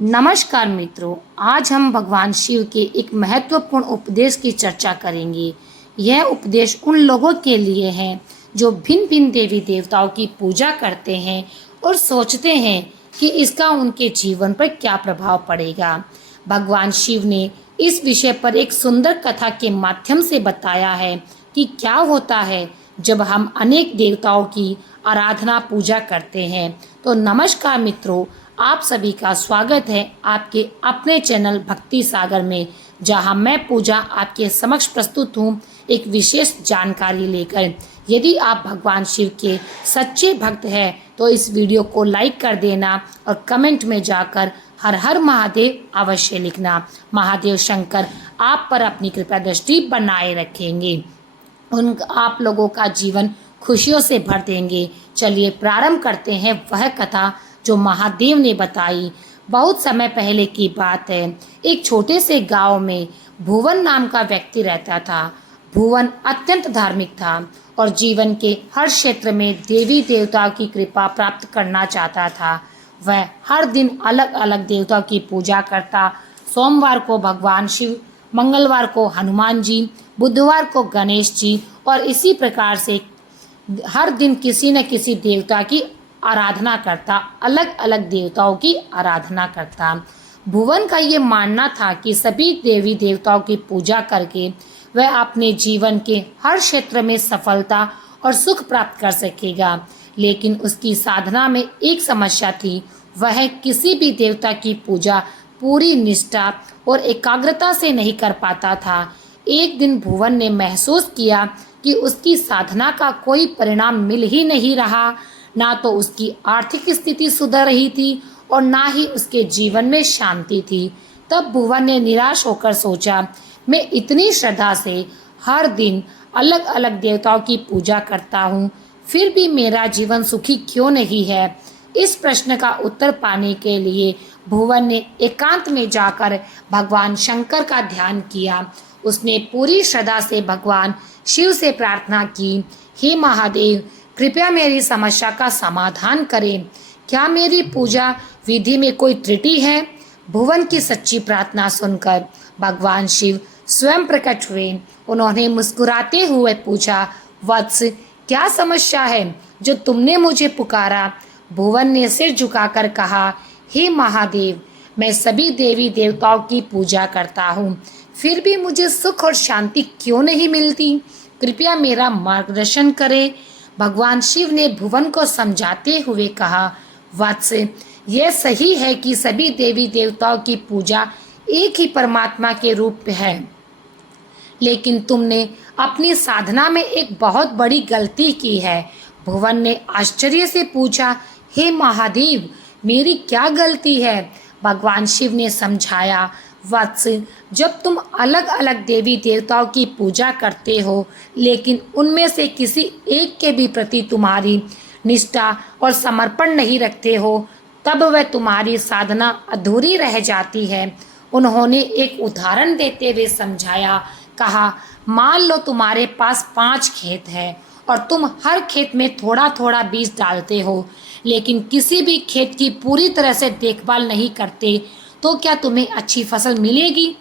नमस्कार मित्रों, आज हम भगवान शिव के एक महत्वपूर्ण उपदेश की चर्चा करेंगे। यह उपदेश उन लोगों के लिए है जो भिन्न भिन्न देवी देवताओं की पूजा करते हैं और सोचते हैं कि इसका उनके जीवन पर क्या प्रभाव पड़ेगा। भगवान शिव ने इस विषय पर एक सुंदर कथा के माध्यम से बताया है कि क्या होता है जब हम अनेक देवताओं की आराधना पूजा करते हैं। तो नमस्कार मित्रों, आप सभी का स्वागत है आपके अपने चैनल भक्ति सागर में, जहां मैं पूजा आपके समक्ष प्रस्तुत हूं एक विशेष जानकारी लेकर। यदि आप भगवान शिव के सच्चे भक्त हैं तो इस वीडियो को लाइक कर देना और कमेंट में जाकर हर हर महादेव अवश्य लिखना। महादेव शंकर आप पर अपनी कृपा दृष्टि बनाए रखेंगे, उन आप लोगों का जीवन खुशियों से भर देंगे। चलिए प्रारंभ करते हैं वह कथा जो महादेव ने बताई। बहुत समय पहले की बात है, एक छोटे से गांव में भुवन नाम का व्यक्ति रहता था। भुवन अत्यंत धार्मिक था और जीवन के हर क्षेत्र में देवी देवताओं की कृपा प्राप्त करना चाहता था। वह हर दिन अलग अलग देवताओं की पूजा करता। सोमवार को भगवान शिव, मंगलवार को हनुमान जी, बुधवार को गणेश जी और इसी प्रकार से हर दिन किसी न किसी देवता की आराधना करता, अलग अलग देवताओं की आराधना करता। भुवन का ये मानना था कि सभी देवी देवताओं की पूजा करके वह अपने जीवन के हर क्षेत्र में सफलता और सुख प्राप्त कर सकेगा। लेकिन उसकी साधना में एक समस्या थी, वह किसी भी देवता की पूजा पूरी निष्ठा और एकाग्रता से नहीं कर पाता था। एक दिन भुवन ने महसूस किया कि उसकी साधना का कोई परिणाम मिल ही नहीं रहा। ना तो उसकी आर्थिक स्थिति सुधर रही थी और ना ही उसके जीवन में शांति थी। तब भुवन ने निराश होकर सोचा, मैं इतनी श्रद्धा से हर दिन अलग अलग देवताओं की पूजा करता हूँ, फिर भी मेरा जीवन सुखी क्यों नहीं है। इस प्रश्न का उत्तर पाने के लिए भुवन ने एकांत में जाकर भगवान शंकर का ध्यान किया। उसने पूरी श्रद्धा से भगवान शिव से प्रार्थना की, हे महादेव, कृपया मेरी समस्या का समाधान करें। क्या मेरी पूजा विधि में कोई त्रुटि है? भुवन की सच्ची प्रार्थना सुनकर भगवान शिव स्वयं प्रकट हुए। उन्होंने मुस्कुराते हुए पूछा, वत्स, क्या समस्या है जो तुमने मुझे पुकारा? भुवन ने सिर झुकाकर कहा, हे महादेव, मैं सभी देवी देवताओं की पूजा करता हूँ, फिर भी मुझे सुख और शांति क्यों नहीं मिलती? कृपया मेरा मार्गदर्शन करें। भगवान शिव ने भुवन को समझाते हुए कहा, वत्स, यह सही है कि सभी देवी देवताओं की पूजा एक ही परमात्मा के रूप में है, लेकिन तुमने अपनी साधना में एक बहुत बड़ी गलती की है। भुवन ने आश्चर्य से पूछा, हे महादेव, मेरी क्या गलती है? भगवान शिव ने समझाया, वत्स, जब तुम अलग अलग देवी देवताओं की पूजा करते हो लेकिन उनमें से किसी एक के भी प्रति तुम्हारी निष्ठा और समर्पण नहीं रखते हो, तब वह तुम्हारी साधना अधूरी रह जाती है। उन्होंने एक उदाहरण देते हुए समझाया, कहा, मान लो तुम्हारे पास 5 खेत है और तुम हर खेत में थोड़ा थोड़ा बीज डालते हो, लेकिन किसी भी खेत की पूरी तरह से देखभाल नहीं करते, तो क्या तुम्हें अच्छी फसल मिलेगी?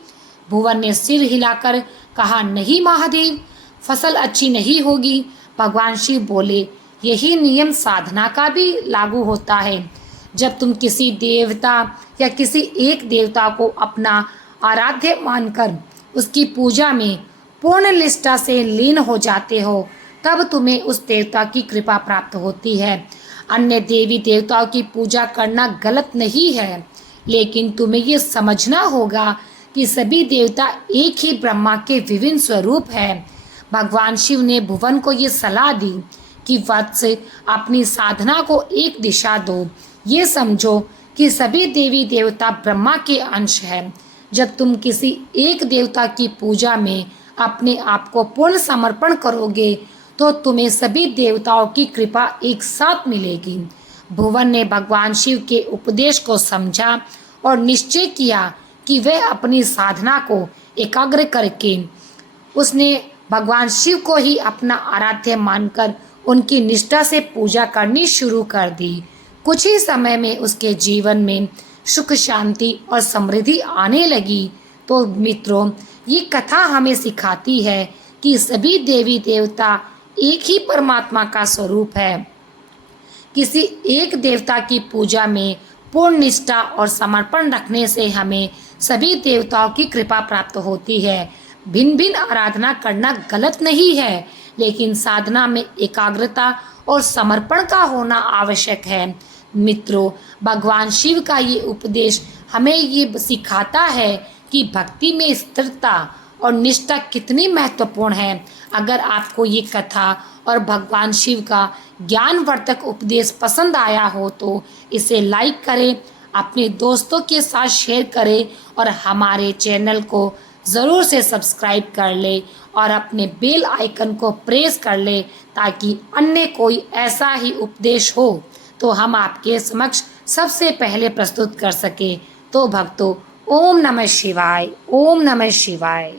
भुवन ने सिर हिलाकर कहा, नहीं महादेव, फसल अच्छी नहीं होगी। भगवान शिव बोले, यही नियम साधना का भी लागू होता है। जब तुम किसी देवता या किसी एक देवता को अपना आराध्य मानकर उसकी पूजा में पूर्ण निष्ठा से लीन हो जाते हो, तब तुम्हें उस देवता की कृपा प्राप्त होती है। अन्य देवी देवताओं की पूजा करना गलत नहीं है, लेकिन तुम्हें ये समझना होगा कि सभी देवता एक ही ब्रह्मा के विभिन्न स्वरूप हैं। भगवान शिव ने भुवन को ये सलाह दी कि वत्स, अपनी साधना को एक दिशा दो। ये समझो कि सभी देवी देवता ब्रह्मा के अंश हैं। जब तुम किसी एक देवता की पूजा में अपने आप को पूर्ण समर्पण करोगे तो तुम्हें सभी देवताओं की कृपा एक साथ मिलेगी। भुवन ने भगवान शिव के उपदेश को समझा और निश्चय किया कि वह अपनी साधना को एकाग्र करके उसने भगवान शिव को ही अपना आराध्य मानकर उनकी निष्ठा से पूजा करनी शुरू कर दी। कुछ ही समय में उसके जीवन में सुख शांति और समृद्धि आने लगी। तो मित्रों, ये कथा हमें सिखाती है कि सभी देवी देवता एक ही परमात्मा का स्वरूप है। किसी एक देवता की पूजा में पूर्ण निष्ठा और समर्पण रखने से हमें सभी देवताओं की कृपा प्राप्त होती है। भिन्न भिन्न आराधना करना गलत नहीं है, लेकिन साधना में एकाग्रता और समर्पण का होना आवश्यक है। मित्रों, भगवान शिव का ये उपदेश हमें ये सिखाता है कि भक्ति में स्थिरता और निष्ठा कितनी महत्वपूर्ण है। अगर आपको ये कथा और भगवान शिव का ज्ञानवर्धक उपदेश पसंद आया हो तो इसे लाइक करें, अपने दोस्तों के साथ शेयर करें और हमारे चैनल को ज़रूर से सब्सक्राइब कर ले और अपने बेल आइकन को प्रेस कर ले, ताकि अन्य कोई ऐसा ही उपदेश हो तो हम आपके समक्ष सबसे पहले प्रस्तुत कर सके। तो भक्तों, ओम नमः शिवाय, ओम नमः शिवाय।